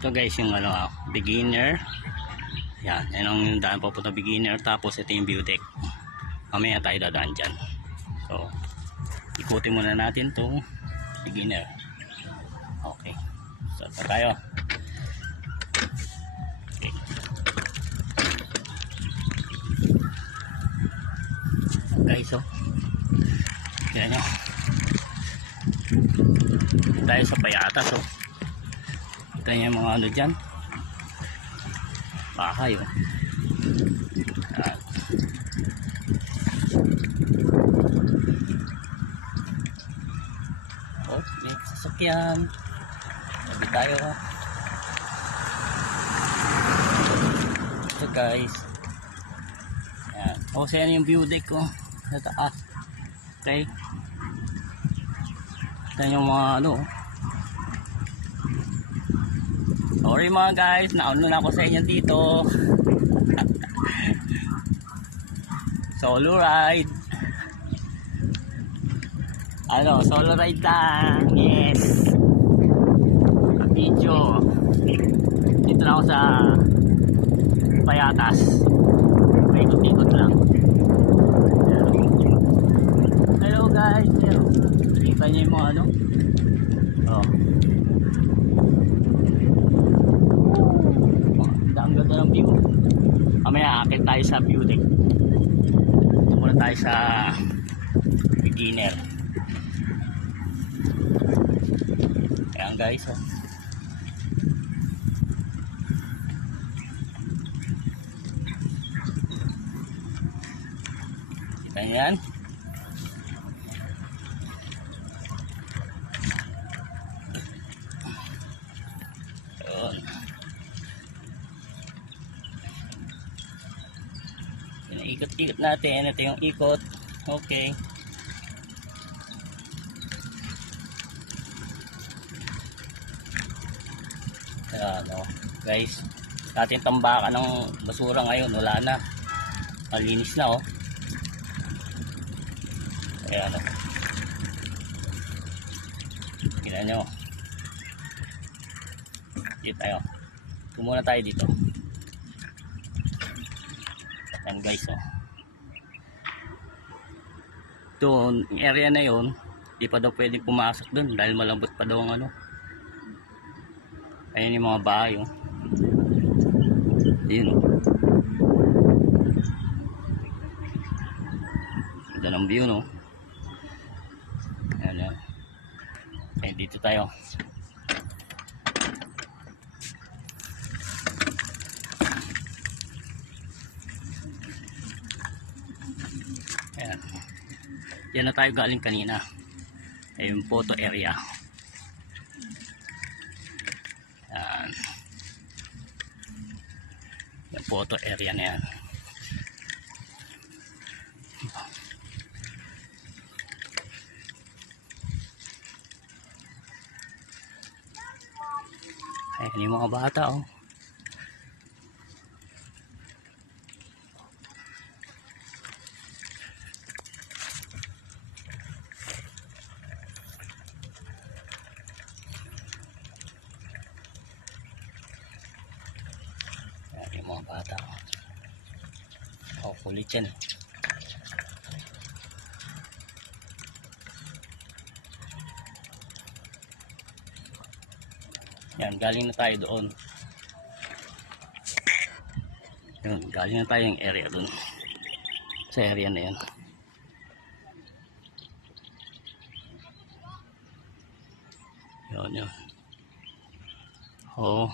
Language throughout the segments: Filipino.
Ito guys yung ano, beginner. Yan ang daan papunta beginner. Tapos ito yung view deck. Mamaya tayo dadaan dyan. So ikutin muna natin itong beginner. Okay, so ito tayo. Okay. Guys, so yan nyo, tayo sa Payatas. So ito yung mga ano dyan, bahay. Yan. Oh, may sasakyan. Sabi tayo. Ito guys. Yan. O, so yan yung view deck ko sa taas. Okay. Ito yung mga ano. Sorry mga guys, nauna na ako sa inyo dito. Solo ride. Ano, solo ride lang. Yes. Video. Dito na ako sa Payatas. Ikot-ikot lang. Hello guys. Hello. Kita niyo yung mga ano. Oh. Ang ganda ng view. Mamaya akit tayo sa view deck. Ito muna tayo sa beginner. Ayan guys, oh. Kita nyo yan. Ayan. Ikot-ikot natin. Ito yung ikot. Okay. Ayan, oh. Guys, ating tambakan ng basura ngayon, wala na. Malinis na, oh. Ayan, oh. Tingnan nyo. Dito tayo. Tumuna tayo dito. Ayan guys, oh. Doon, yung area na yun, di pa daw pwede pumasok doon dahil malambot pa daw ang ano. Ayan yung mga bahay, oh. Ayun, oh. Ganda ng view, no? Ayan, ayan. Ayan, dito tayo. Ayan. Yan na tayo galing kanina. Ayun, photo area. Yan. Yung photo area na yan. Ayan yung mga bata, oh. Ayan yung mga bata, oh. Oh, kulit yan, eh. Yan, galing na tayo doon. Yun, galing na tayo yung area doon. Sa area na yan. Yun, yun. Oo.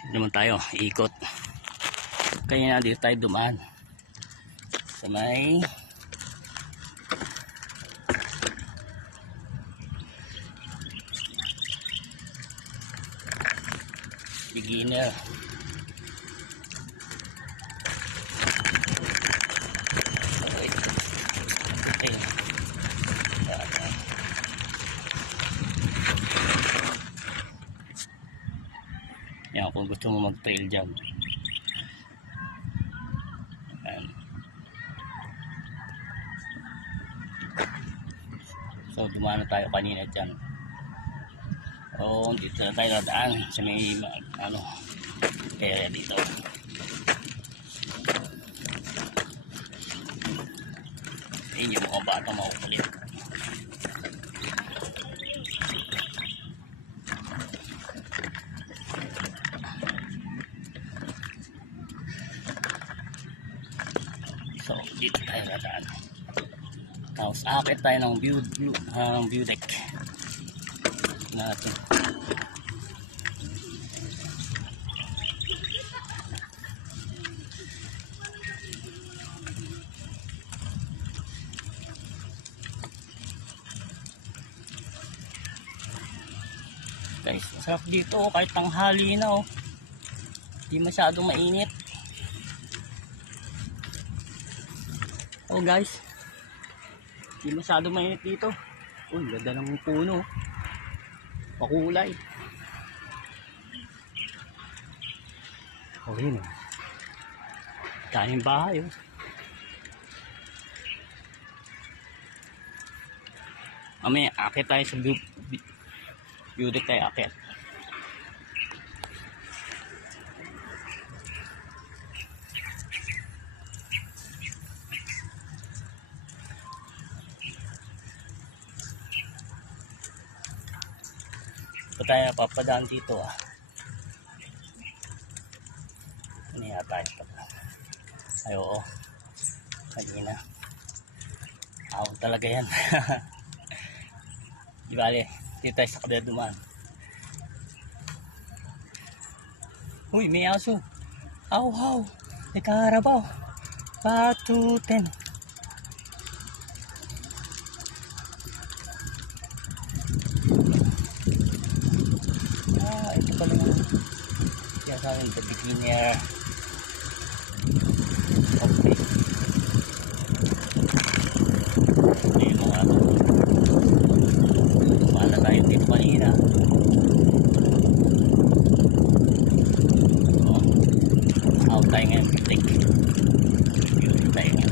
Dito naman tayo, ikot. Kaya na dito tayo dumaan. Sa may beginner. Okay. Yan, kung gusto mo mag-trail dyan. Yan. So, dumano tayo kanina dyan. So, dito na tayo dadaan sa may ano, kaya dito. Ayun yung mga bata makukulit. So, dito tayo dadaan. Tapos, akit tayo ng view deck natin. Guys, masarap dito kahit tanghali na oh. Hindi masyadong mainit. Oh guys, hindi masyadong mainit dito. Oh, ganda ng puno. Pakulay. Oh, yun oh. Daming bahay oh. Mamaya akit tayo sa view deck tayo akit. Ito tayo papadaan dito ah. Ano yata ito? Ay oo. Kanina. Awon talaga yan. Di bale, dito tayo sa kabila dumaan. Uy, may aso. Aw, aw. May karabaw. Patuten. Ito pala yung kaya sa akin, the beginner. Okay. Ito yung mga paala tayo dito kanina. Out tayo ngayon. Take. Beauty tayo ngayon.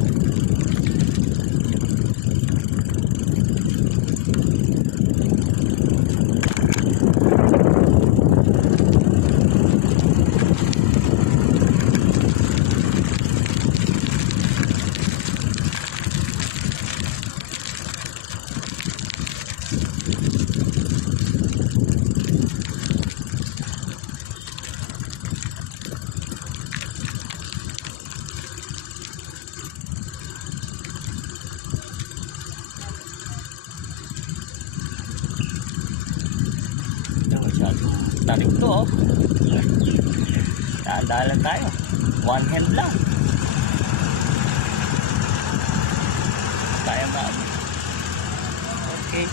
Tarik to oh. Dahan-dahan tayo. One hand lang. Kaya ba? Okay.